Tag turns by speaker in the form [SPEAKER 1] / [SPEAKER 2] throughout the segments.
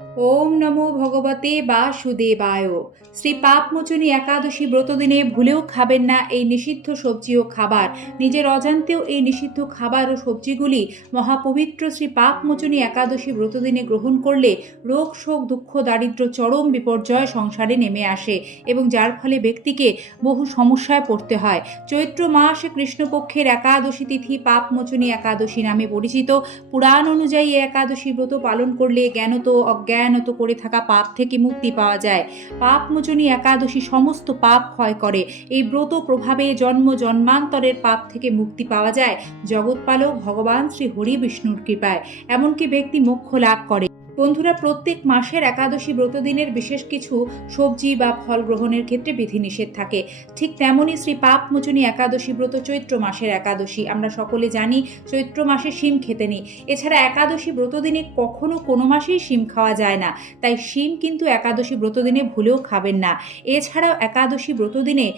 [SPEAKER 1] ওম নমো ভগবতে বাসুদেবায়। শ্রী পাপমোচনী একাদশী ব্রতদিনে ভুলেও খাবেন না এই নিষিদ্ধ সবজি ও খাবার। নিজের অজান্তেও এই নিষিদ্ধ খাবার ও সবজিগুলি মহাপবিত্র শ্রী পাপমোচনী একাদশী ব্রতদিনে গ্রহণ করলে রোগ, শোক, দুঃখ দারিদ্র চরম বিপর্যয় সংসারে নেমে আসে এবং যার ফলে ব্যক্তিকে বহু সমস্যায় পড়তে হয়। চৈত্র মাস কৃষ্ণপক্ষের একাদশী তিথি পাপমোচনী একাদশী নামে পরিচিত। পুরাণ অনুযায়ী একাদশী ব্রত পালন করলে জ্ঞানত অজ্ঞানত করে থাকা পাপ থেকে মুক্তি পাওয়া যায়। পাপ মোচনী একাদশী সমস্ত পাপ ক্ষয় করে। এই ব্রত প্রভাবে জন্ম জন্মান্তরের পাপ থেকে মুক্তি পাওয়া যায়। জগৎপালক ভগবান শ্রী হরি বিষ্ণুর কৃপায়। এমনকি ব্যক্তি মোক্ষ লাভ করে। বন্ধুরা, প্রত্যেক মাসের একাদশী ব্রতদিনের বিশেষ কিছু সবজি বা ফল গ্রহণের ক্ষেত্রে বিধিনিষেধ থাকে। ঠিক তেমনই শ্রী পাপ মোচনী একাদশী ব্রত চৈত্র মাসের একাদশী, আমরা সকলে জানি চৈত্র মাসে শিম খেতে নেই। এছাড়া একাদশী ব্রতদিনে কখনো কোনো মাসেই শিম খাওয়া যায় না, তাই শিম কিন্তু একাদশী ব্রতদিনে ভুলেও খাবেন না। এছাড়াও একাদশী ব্রতদিনে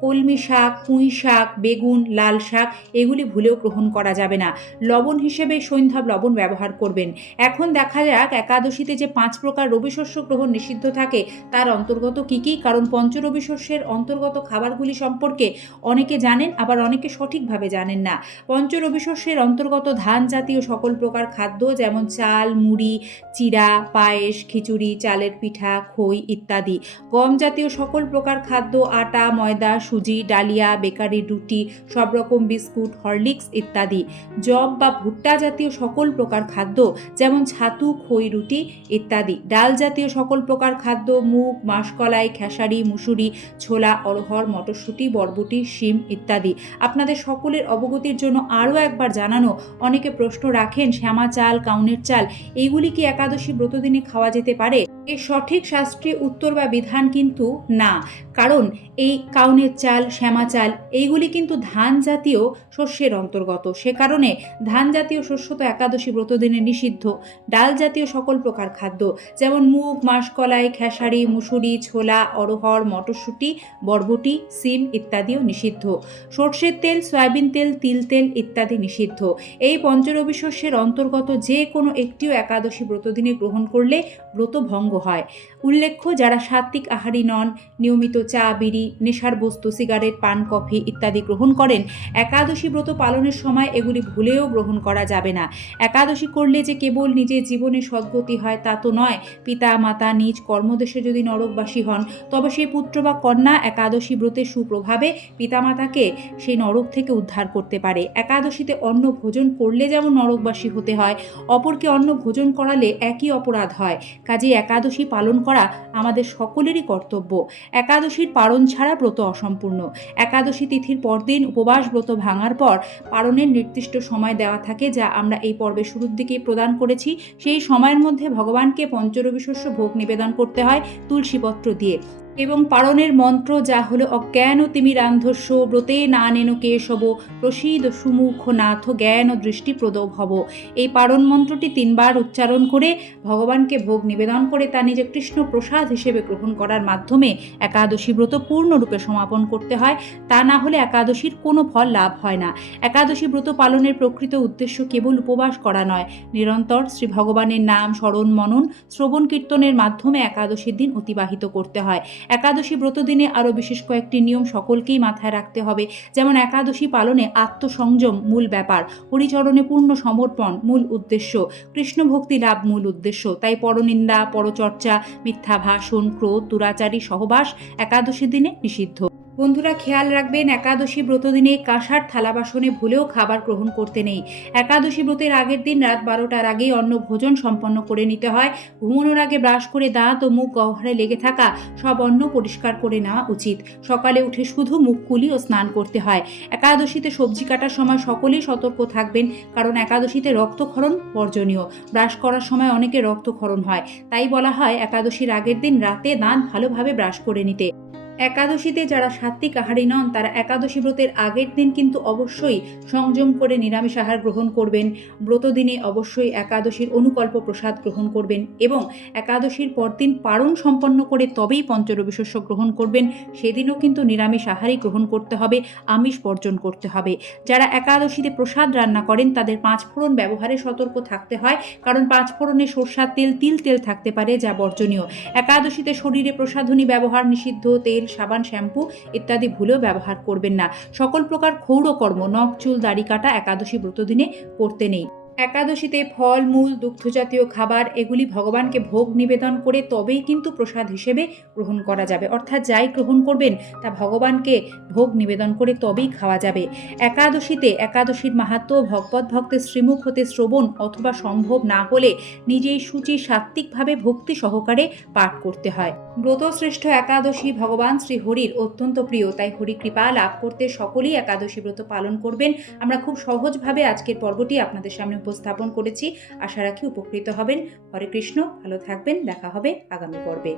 [SPEAKER 1] কলমি শাক, পুঁই শাক, বেগুন, লাল শাক এগুলি ভুলেও গ্রহণ করা যাবে না। লবণ হিসেবে সৈন্ধব লবণ ব্যবহার করবেন। এখন দেখা যাক একাদশীতে যে পাঁচ প্রকার রবিশস্য গ্রহণ নিষিদ্ধ থাকে, তার অন্তর্গত কী কী? কারণ পঞ্চরবি শস্যের অন্তর্গত খাবারগুলি সম্পর্কে অনেকে জানেন, আবার অনেকে সঠিকভাবে জানেন না। পঞ্চরবি শস্যের অন্তর্গত ধান জাতীয় সকল প্রকার খাদ্য যেমন চাল, মুড়ি, চিড়া, পায়েস, খিচুড়ি, চালের পিঠা, খই ইত্যাদি। গম জাতীয় সকল প্রকার খাদ্য, আটা, ময়দা সুজি, ডালিয়া, বেকারি, রুটি সব রকম বিস্কুট, হরলিক্স ইত্যাদি। জব বা ভুট্টা জাতীয় সকল প্রকার খাদ্য, যেমন ছাতু, খই, রুটি ইত্যাদি। ডাল জাতীয় সকল প্রকার খাদ্য, মুগ, মাসকলাই, খেসারি, মুসুরি, ছোলা অরহর মটরশুঁটি, বরবটি, শিম ইত্যাদি। আপনাদের সকলের অবগতির জন্য আরও একবার জানানো, অনেকে প্রশ্ন রাখেন, শ্যামা চাল, কাউনের চাল এইগুলি কি একাদশী ব্রতদিনে খাওয়া যেতে পারে? এর সঠিক শাস্ত্রীয় উত্তর বা বিধান কিন্তু না। কারণ এই কাউনের চাল, শ্যামা চাল, এইগুলি কিন্তু ধান জাতীয় শস্যের অন্তর্গত। সে কারণে ধান জাতীয় শস্য তো একাদশী ব্রতদিনে নিষিদ্ধ। ডাল জাতীয় সকল প্রকার খাদ্য, যেমন মুগ, মাসকলাই, খেসারি, মুসুরি, ছোলা অরহর মটরশুঁটি, বরবটি, সিম ইত্যাদিও নিষিদ্ধ। সর্ষের তেল, সয়াবিন তেল, তিল তেল ইত্যাদি নিষিদ্ধ। এই পঞ্চরবি শস্যের অন্তর্গত যে কোনো একটিও একাদশী ব্রতদিনে গ্রহণ করলে ব্রত ভঙ্গ হয়। উল্লেখ্য, যারা সাত্ত্বিক আহারী নন, নিয়মিত চা, বিড়ি, নেশার বস্তু সিগারেট, পান, কফি ইত্যাদি গ্রহণ করেন। একাদশী ব্রত পালনের সময় এগুলি ভুলেও গ্রহণ করা যাবে না। একাদশী করলে যে কেবল নিজের জীবনে সদ্গতি হয় তা তো নয়। পিতা মাতা নিজ কর্মদেশে যদি নরকবাসী হন, তবে সেই পুত্র বা কন্যা একাদশী ব্রতের সুপ্রভাবে পিতামাতাকে সেই নরক থেকে উদ্ধার করতে পারে। একাদশীতে অন্ন ভোজন করলে যেমন নরকবাসী হতে হয়, অপরকে অন্ন ভোজন করালে একই অপরাধ হয়। কাজে একাদশী পালন করা আমাদের সকলেরই কর্তব্য। একাদশীর পালন ছাড়া ব্রত অসম্পূর্ণ একাদশী তিথির পরদিন উপবাস ব্রত ভাঙার পর পালনের নির্দিষ্ট সময় দেওয়া থাকে যা আমরা এই পর্বের শুরুর দিকেই প্রদান করেছি। সেই সময়ের মধ্যে ভগবানকে পঞ্চরবি শস্য ভোগ নিবেদন করতে হয় তুলসীপত্র দিয়ে। এবং পারণের মন্ত্র যা হলো অজ্ঞান তিমি তিমিরান্ধস্য, ব্রতে না নেন কেশব, প্রসীদ সুমুখ নাথ জ্ঞান দৃষ্টিপ্রদ ভব। এই পারণ মন্ত্রটি তিনবার উচ্চারণ করে ভগবানকে ভোগ নিবেদন করে তা নিজে কৃষ্ণ প্রসাদ হিসেবে গ্রহণ করার মাধ্যমে একাদশী ব্রত পূর্ণরূপে সমাপন করতে হয়। তা না হলে একাদশীর কোনো ফল লাভ হয় না। একাদশী ব্রত পালনের প্রকৃত উদ্দেশ্য কেবল উপবাস করা নয়। নিরন্তর শ্রী ভগবানের নাম, স্মরণ, মনন, শ্রবণ কীর্তনের মাধ্যমে একাদশীর দিন অতিবাহিত করতে হয়। একাদশী ব্রতদিনে আরও বিশেষ কয়েকটি নিয়ম সকলকেই মাথায় রাখতে হবে। যেমন একাদশী পালনে আত্মসংযম মূল ব্যাপার হরিচরণে পূর্ণ সমর্পণ মূল উদ্দেশ্য কৃষ্ণ ভক্তি লাভ মূল উদ্দেশ্য, তাই পরনিন্দা, পরচর্চা মিথ্যা ভাষণ ক্রোধ, দুরাচারী, সহবাস একাদশী দিনে নিষিদ্ধ। বন্ধুরা, খেয়াল রাখবেন, একাদশী ব্রতদিনে কাঁসার থালা বাসনে ভুলেও খাবার গ্রহণ করতে নেই। একাদশী ব্রতের আগের দিন রাত বারোটার আগেই অন্ন ভোজন সম্পন্ন করে নিতে হয়। ঘুমানোর আগে ব্রাশ করে দাঁত ও মুখ গহ্বরে লেগে থাকা সব অন্ন পরিষ্কার করে নেওয়া উচিত। সকালে উঠে শুধু মুখ কুলি ও স্নান করতে হয়। একাদশীতে সবজি কাটার সময় সকলেই সতর্ক থাকবেন, কারণ একাদশীতে রক্তক্ষরণ বর্জনীয়। ব্রাশ করার সময় অনেকে রক্তক্ষরণ হয়। তাই বলা হয়, একাদশীর আগের দিন রাতে দাঁত ভালোভাবে ব্রাশ করে নিতে। একাদশীতে যারা সাত্বিক আহারী নন, তারা একাদশী ব্রতের আগের দিন কিন্তু অবশ্যই সংযম করে নিরামিষ আহার গ্রহণ করবেন। ব্রত দিনে অবশ্যই একাদশীর অনুকল্প প্রসাদ গ্রহণ করবেন এবং একাদশীর পরদিন পারণ সম্পন্ন করে তবেই পঞ্চরবি শস্য গ্রহণ করবেন। সেদিনও কিন্তু নিরামিষ আহারই গ্রহণ করতে হবে, আমিষ বর্জন করতে হবে। যারা একাদশীতে প্রসাদ রান্না করেন, তাদের পাঁচ ফোড়ন ব্যবহারে সতর্ক থাকতে হয়, কারণ পাঁচ ফোড়নে সরষার তেল তিল তেল থাকতে পারে, যা বর্জনীয়। একাদশীতে শরীরে প্রসাধনী ব্যবহার নিষিদ্ধ তেল সাবান, শ্যাম্পু ইত্যাদি ভুলেও ব্যবহার করবেন না। সকল প্রকার ক্ষৌরকর্ম, নখ, চুল, দাড়ি কাটা একাদশী ব্রতদিনে করতে নেই। একাদশীতে ফল, মূল, দুগ্ধজাতীয় খাবার এগুলি ভগবানকে ভোগ নিবেদন করে তবেই কিন্তু প্রসাদ হিসেবে গ্রহণ করা যাবে। অর্থাৎ যাই গ্রহণ করবেন, তা ভগবানকে ভোগ নিবেদন করে তবেই খাওয়া যাবে। একাদশীতে একাদশীর মাহাত্ম ভগবত ভক্তের শ্রীমুখ হতে শ্রবণ অথবা সম্ভব না হলে নিজেই সূচি সাত্ত্বিকভাবে ভক্তি সহকারে পাঠ করতে হয়। ব্রতশ্রেষ্ঠ একাদশী ভগবান শ্রী হরির অত্যন্ত প্রিয়। তাই হরি কৃপা লাভ করতে সকলেই একাদশী ব্রত পালন করবেন। আমরা খুব সহজভাবে আজকের পর্বটি আপনাদের সামনে উপস্থাপন করেছি। আশা রাখি উপকৃত হবেন। হরে কৃষ্ণ, ভালো থাকবেন। দেখা হবে আগামী পর্বে।